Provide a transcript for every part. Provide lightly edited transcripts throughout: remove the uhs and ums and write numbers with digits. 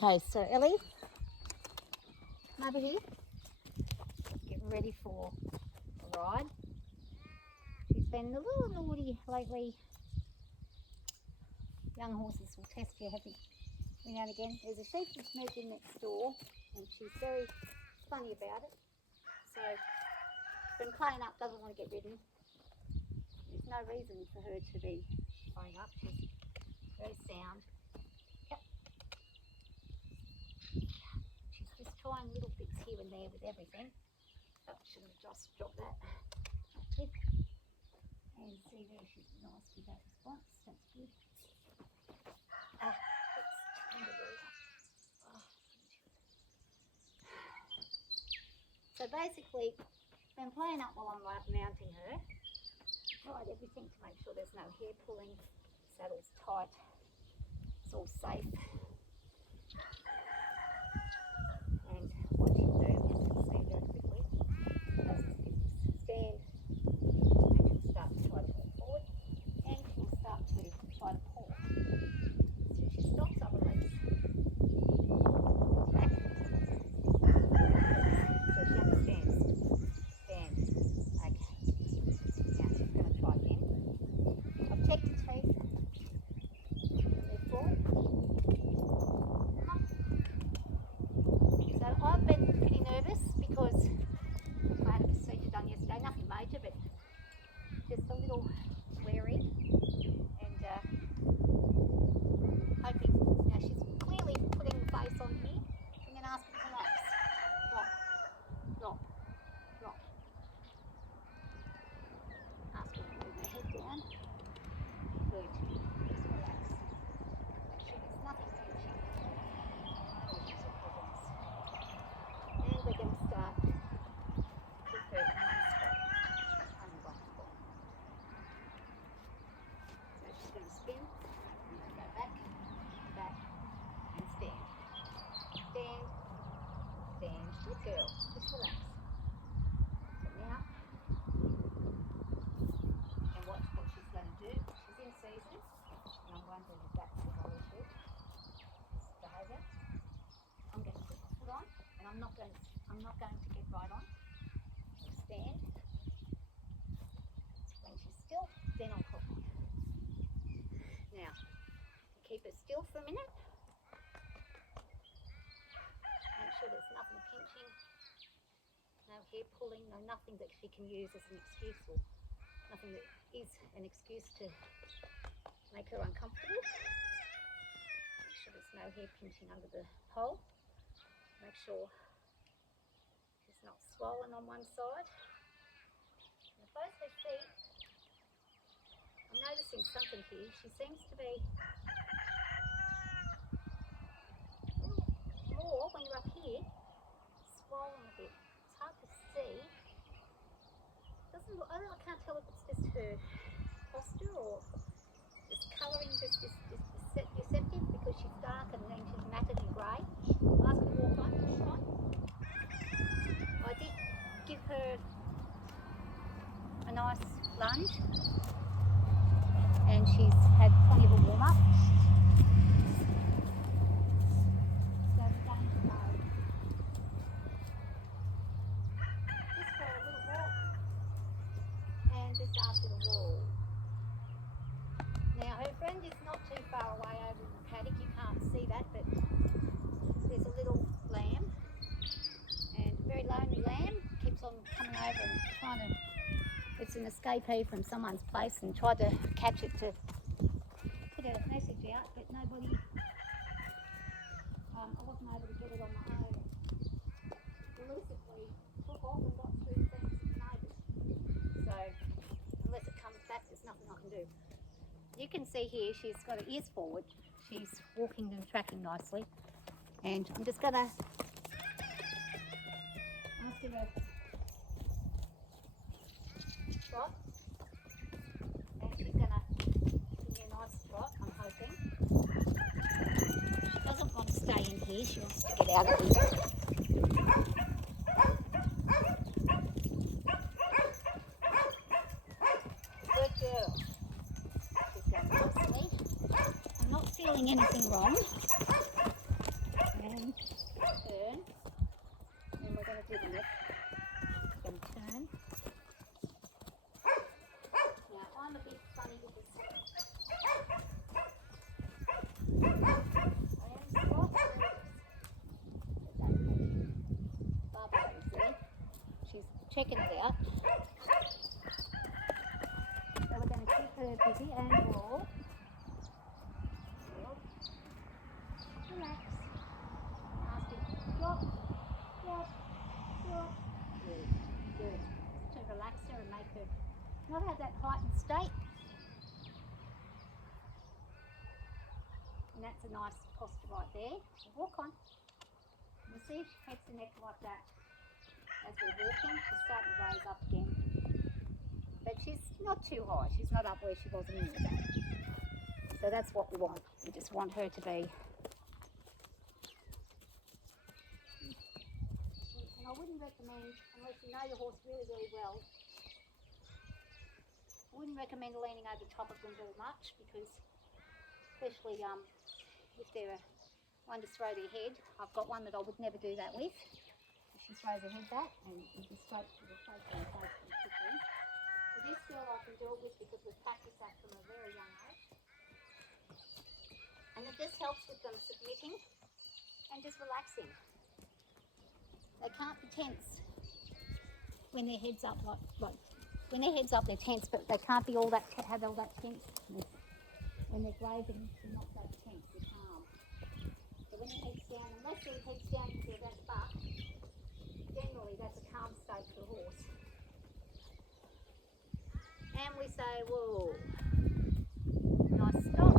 Okay, so Ellie, come over here. Getting ready for a ride. She's been a little naughty lately. Young horses will test you every now and again. There's a sheep that's moved in next door and she's very funny about it. So she's been playing up, doesn't want to get ridden. There's no reason for her to be playing up. She's very sound. Yep. She's just trying little bits here and there with everything. Oh, should have just dropped that. Yep. And see there, she's nice with that response. That's good. So basically, I'm playing up while I'm mounting her. Tried everything to make sure there's no hair pulling. Saddle's tight. It's all safe. And what she'll do, as you can see very quickly, does is stand and she'll start to try to go forward and she'll start to try to pull. As soon as she stops, I'll release. Back. So she understands. Stand. Okay. Now she's going to try again. I've checked her teeth. Move forward. So I've been pretty nervous because I had a procedure done yesterday. Nothing major, but just a little wary. And hoping. Now she's clearly putting the face on here. I'm going to ask her to relax. Drop. Drop. Drop. Ask her to move her head down. Good. Just relax. Make sure there's nothing pinching. Causes or problems. And we're going to start to keep her in one spot. Only one spot. So she's going to spin and then go back, back, and stand. Stand, stand. Good girl. Just relax. So now, and watch what she's going to do. She's in season, and I'm going to do that as I always do. This behaviour. I'm going to put my foot on, and I'm not going to get right on. Stand. When she's still, then I'll copy. Now, keep her still for a minute. Make sure there's nothing pinching, no hair pulling, no nothing that she can use as an excuse or nothing that is an excuse to make her uncomfortable. Make sure there's no hair pinching under the pole. Make sure she's not swollen on one side. And both her feet, I'm noticing something here. She seems to be a little more when you're up here, swollen a bit. It's hard to see. Doesn't look, I can't tell if it's just her posture or this colouring just is deceptive because she's dark and then she's matted and grey. Ask her to walk on. I did give her a nice lunge and she's had plenty of a warm up. So we're going to go just for a little walk and just after the wall. Now her friend is not too far away over in the paddock, you can't see that, but there's a little lamb and a very lonely lamb, keeps on coming over and trying to, it's an escapee from someone's place and tried to catch it to put a message out, but nobody, I wasn't able to get it on my own. Elusively took off and got through the fence of the neighbours. So unless it comes back, there's nothing I can do. You can see here she's got her ears forward. She's walking and tracking nicely. And I'm just going to ask her to trot. And she's going to give me a nice trot, I'm hoping. She doesn't want to stay in here. She wants to get out of here. Good girl. She's going nicely. I'm not feeling anything wrong. turn. And then we're going to do the next. We're going to turn. Now I'm a bit funny with this. Barbara is there. She's checking it out. So we're going to keep her busy and roll. Relax. Ask it. Drop. Drop. Drop. Good. Good. To relax her and make her not have that heightened state. And that's a nice posture right there. Walk on. You see, she takes the neck like that. As we're walking, she's starting to raise up again. But she's not too high. She's not up where she was a minute ago. So that's what we want. We just want her to be. And I wouldn't recommend, unless you know your horse really, really well, I wouldn't recommend leaning over the top of them very much, because especially if they're one to throw their head. I've got one that I would never do that with. She throws her head back and you just straight to the face and face and quickly. So this girl I can do it with because we've practiced that from a very young age. And it just helps with them submitting and just relaxing. They can't be tense when their head's up like when their head's up they're tense, but they can't be all that have all that tense. When they're grazing, they're not that tense, they're calm. So when their head's down, unless their head's down to their back butt, generally that's a calm state for the horse. And we say, whoa, nice stop.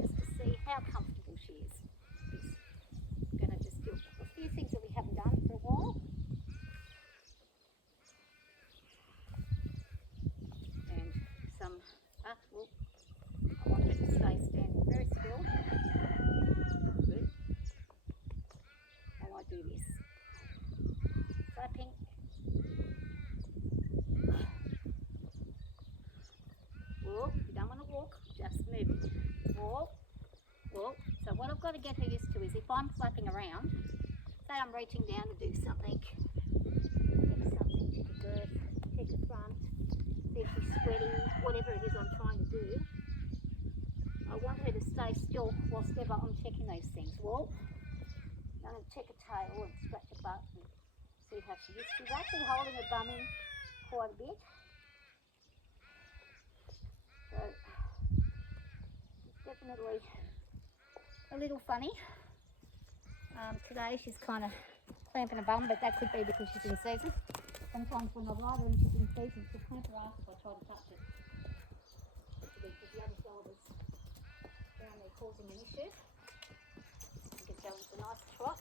Just to see how comfortable she is. I'm going to just do a few things that we haven't done for a while. And some, well, I want her to stay standing very still. Good. I do this. Flapping. Walk. You don't want to walk, just move it. Walk. Walk. So what I've got to get her used to is if I'm flapping around, say I'm reaching down to do something, pick something, pick a girth, pick a front, see if she's sweaty, whatever it is I'm trying to do, I want her to stay still whilst ever I'm checking these things. Walk. I'm going to check her tail and scratch her butt and see how she is. She's actually holding her bum in quite a bit. So it's definitely a little funny. Today she's kind of clamping her bum, but that could be because she's in season. Sometimes when I ride her and she's in season, she'll clamp her ass if I try to touch it. Because the other fella was down there causing an issue. Go into a nice trot.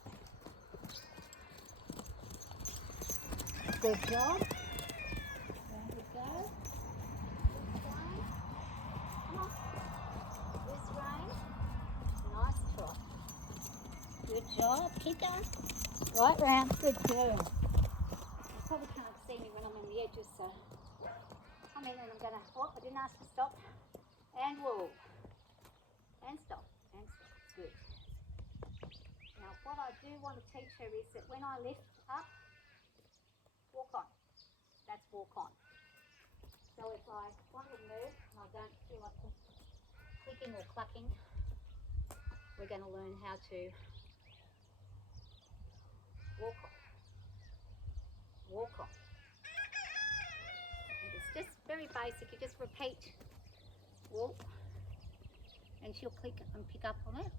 Good job. Round we go. This rein. Come on. This rein. Nice trot. Good job. Keep going. Right round. Good girl. You probably can't see me when I'm on the edges, so come in and I'm going to, oh, I didn't ask to stop. And whoa. And stop. And stop. Good. Now what I do want to teach her is that when I lift up, walk on. That's walk on. So if I want to move and I don't feel like clicking or clucking, we're going to learn how to walk on. Walk on. And it's just very basic. You just repeat, walk, and she'll click and pick up on it.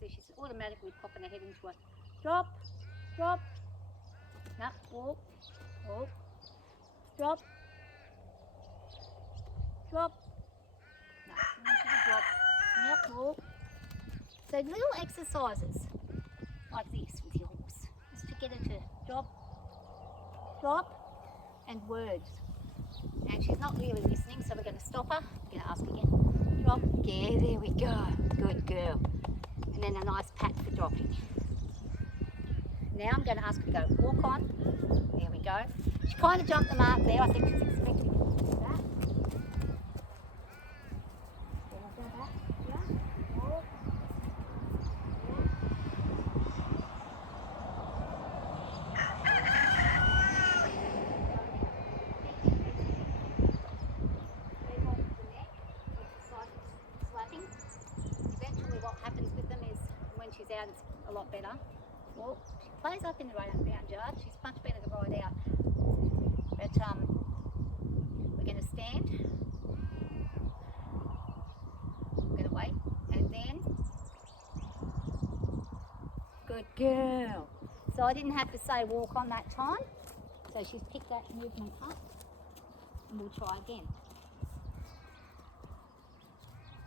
So she's automatically popping her head into a drop, drop, no, walk, walk, drop, drop, no, drop, yep, walk. So little exercises like this with your horse, just to get her to drop, drop, and words. And she's not really listening, so we're going to stop her. We're going to ask again, drop, yeah, there we go, good girl. And then a nice pat for dropping. Now I'm going to ask her to go walk on. There we go. She kind of jumped the mark there. I think she's expecting to do that. Then I'll go back. Yeah. Walk. out, it's a lot better. Well, she plays up in the round yard. She's much better to ride out. But we're going to stand. We're going to wait. And then, good girl. So I didn't have to say walk on that time. So she's picked that movement up. And we'll try again.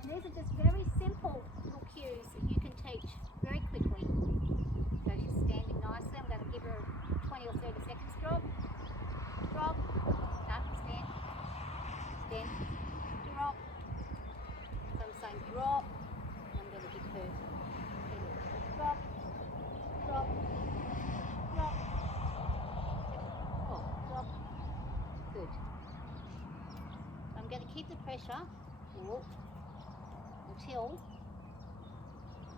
And these are just very simple little cues that you can teach very quickly. So she's standing nicely. I'm going to give her 20 or 30 seconds. Drop, drop, no, stand, stand, drop. So I'm saying drop, and I'm going to give her drop, drop, drop, oh, drop, good. So I'm going to keep the pressure, walk, until,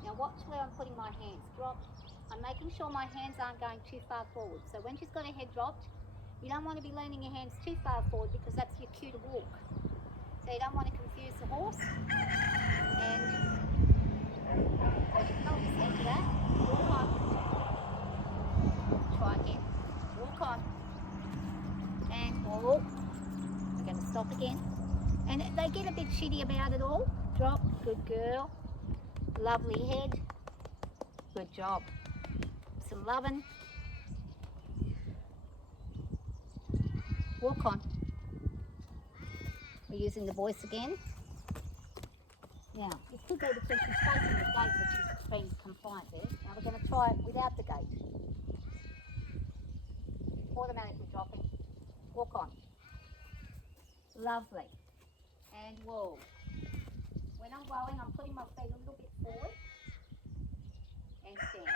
now watch where I'm putting my hands, drop. I'm making sure my hands aren't going too far forward. So when she's got her head dropped, you don't want to be leaning your hands too far forward because that's your cue to walk. So you don't want to confuse the horse. And so she's not listening to that. Walk on. Try again. Walk on. And walk. We're going to stop again. And they get a bit shitty about it all. Drop. Good girl. Lovely head. Good job. Some loving. Walk on. We're using the voice again. Now, it could be because she's facing the gate that she's been compliant there. Now we're going to try it without the gate. Automatically dropping. Walk on. Lovely. And whoa. When I'm rowing, I'm putting my feet a little bit forward. And stand.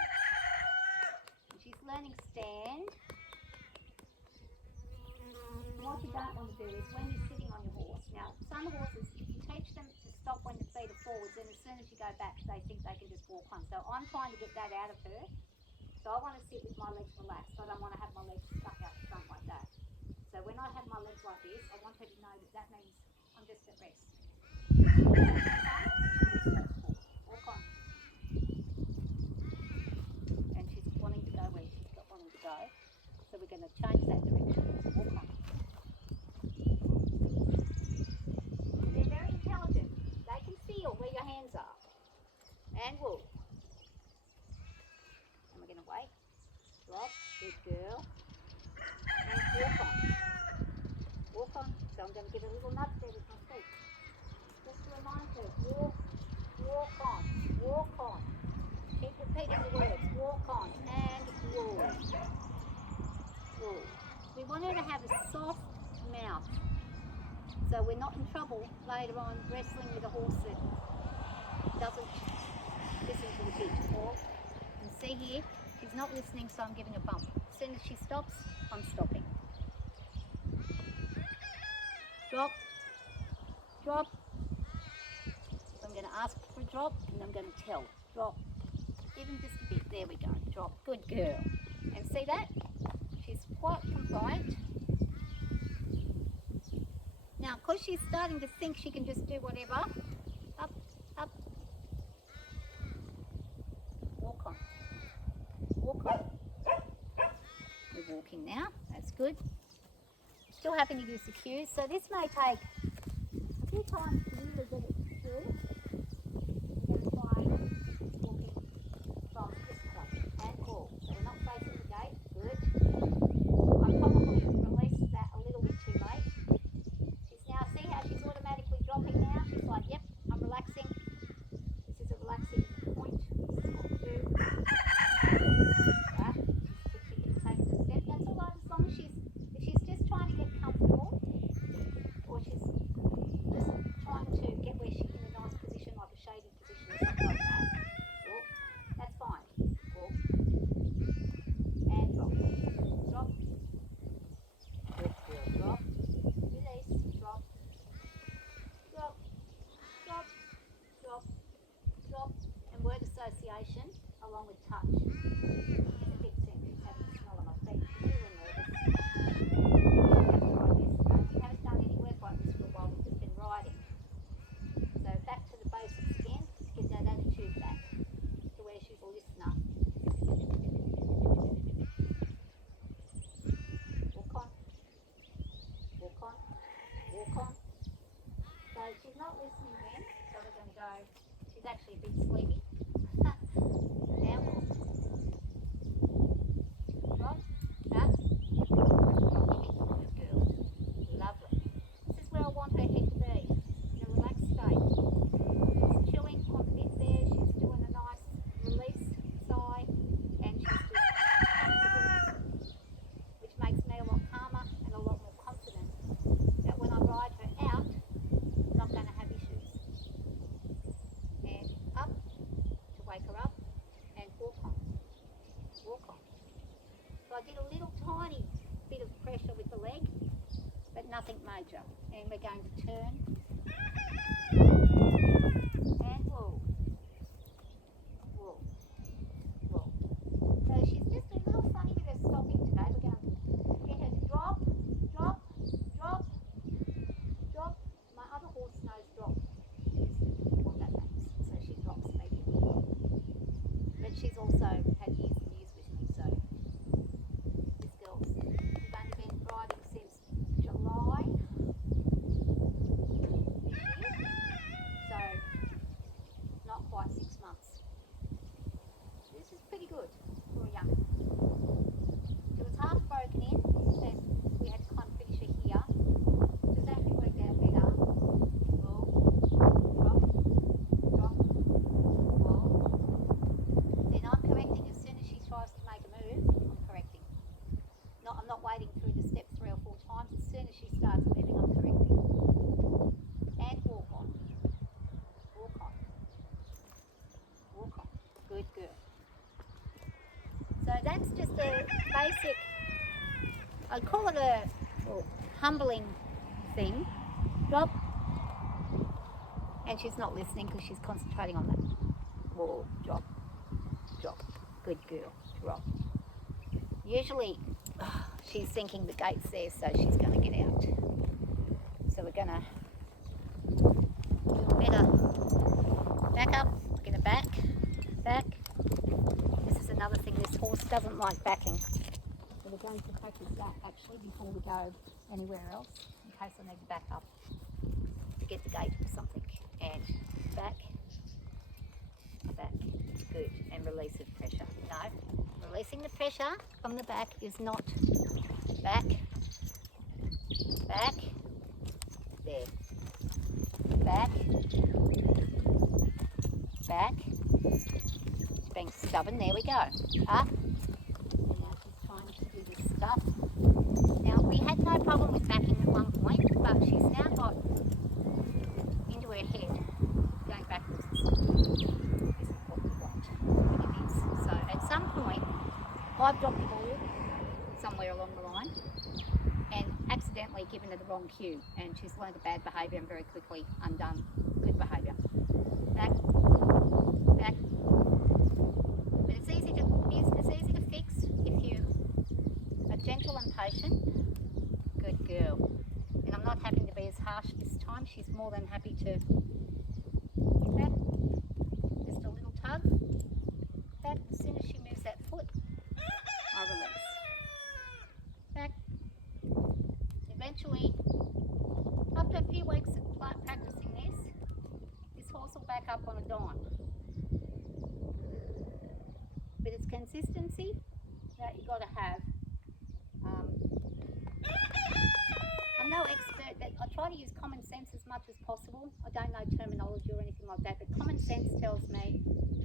And she's learning stand. And what you don't want to do is when you're sitting on your horse. Now, some horses, if you teach them to stop when the feet are forwards, then as soon as you go back, they think they can just walk on. So I'm trying to get that out of her. So I want to sit with my legs relaxed. I don't want to have my legs stuck out the front like that. So when I have my legs like this, I want her to know that that means I'm just at rest. Walk on. And she's wanting to go where she's got wanting to go. So we're going to change that direction. Walk on. They're very intelligent. They can feel where your hands are. And walk. And we're going to wait. Drop. Good girl. And walk on. Walk on. So I'm going to give her a little nudge there with my feet. Just to remind her, walk, walk on, walk on. Keep repeating the words, walk on, and walk. Walk. We want her to have a soft mouth. So we're not in trouble later on wrestling with a horse that doesn't listen to the bit. Or, and see here, she's not listening, so I'm giving a bump. As soon as she stops, I'm stopping. Drop, drop. So I'm going to ask for a drop, and I'm going to tell. Drop. Even just a bit. There we go. Drop. Good girl. And see that? She's quite compliant. Now, because she's starting to think she can just do whatever, up, up. Walk on. Walk on. We're walking now. That's good. Still having to use the cues. So this may take a few times to really get it through. We're going to try walking from this point and walk. So we're not facing the gate. Good. I probably released that a little bit too late. She's now, see how she's automatically dropping now? She's like, yep, I'm relaxing. This is a relaxing point. This is what we do. Right. She can take the step. That's all right as long as if she's just trying to get comfortable, or she's just trying to get where she's in a nice position, like a shady position or something like that. Walk. That's fine. Walk. And drop. Drop. Good girl. Drop. Release. Drop. Drop. Drop. Drop. Drop. And word association along with touch. She's a bit sense. She's having a smell of my feet. She's a little nervous. We haven't done any work like this for a while. We've just been riding. So back to the basics again. Just get that attitude back to where she's listening. she's not listening then, so we're going to go. She's actually a bit sleepy. Now walk. Drop. Up. Drop. Good girl. Lovely. This is where I want her head to be, in a relaxed state. She's chewing on the bit there. She's doing a nice release sigh, and she's just comfortable, which makes me a lot calmer and a lot more confident that when I ride her out, I'm not going to have issues. And up to wake her up, and walk on. Walk on. So I did a little tiny bit of pressure with the leg, but nothing major. And we're going to turn and walk. Walk. Walk. So she's just a little funny with her stopping today. We're going to get her to drop, drop, drop, drop. My other horse knows drop is what that means. So she drops immediately. But she's also had years and years with me, so this girl's, she's only been riding since July this year, so not quite 6 months. This is pretty good for a young. It was half broken in, so we had to kind of finish her here. It's actually worked out better. Roll, drop, drop, roll. Then I'm correcting as soon as she tries to make a move. I'm correcting. I'm not waiting through the step 3 or 4 times. As soon as she starts moving, I'm correcting. And walk on. Walk on. Walk on. Good girl. So that's just a basic, I'd call it a humbling thing. Drop. And she's not listening because she's concentrating on that. Whoa, drop. Drop. Good girl. Drop. Usually she's thinking the gate's there, so she's going to get out. So we're going to do a better back up. We're going to back. This is another thing, this horse doesn't like backing. So we're going to practice that actually before we go anywhere else, in case I need to back up to get the gate or something. And back, good, and release of pressure. No, releasing the pressure from the back is not back, there, back, she's being stubborn, there we go, up, and now she's trying to do this stuff. Now we had no problem with backing at one point, but she's now got into her head, going backwards isn't what we want when it is. So at some point, I've dropped the ball somewhere along the line and accidentally given her the wrong cue, and she's learned a bad behaviour and very quickly undone good behaviour. Back. But it's easy to fix if you are gentle and patient. Good girl. And I'm not having to be as harsh this time. She's more than happy to back. Just a little tug. Back. As soon as she moves that foot, I release. Back. Eventually, after a few weeks of practicing this horse will back up on a dime. But it's consistency that you've got to have. I'm no expert, but I try to use common sense as much as possible. I don't know terminology or anything like that, but common sense tells me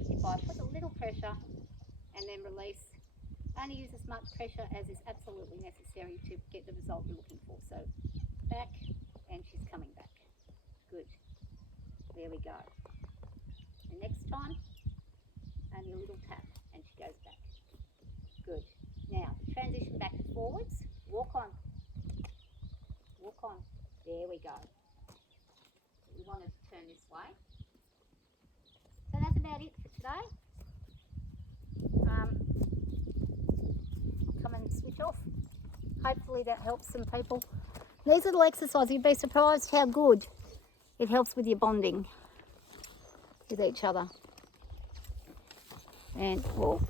if I put a little pressure and then release, only use as much pressure as is absolutely necessary to get the result you're looking for. So back, and she's coming back. Good. There we go. And next time, only a little tap, and she goes back. Good. Now, transition back and forwards. Walk on. Walk on. There we go. We wanted to turn this way. So that's about it for today. I'll come and switch off. Hopefully that helps some people. These little exercises, you'd be surprised how good it helps with your bonding with each other. And walk.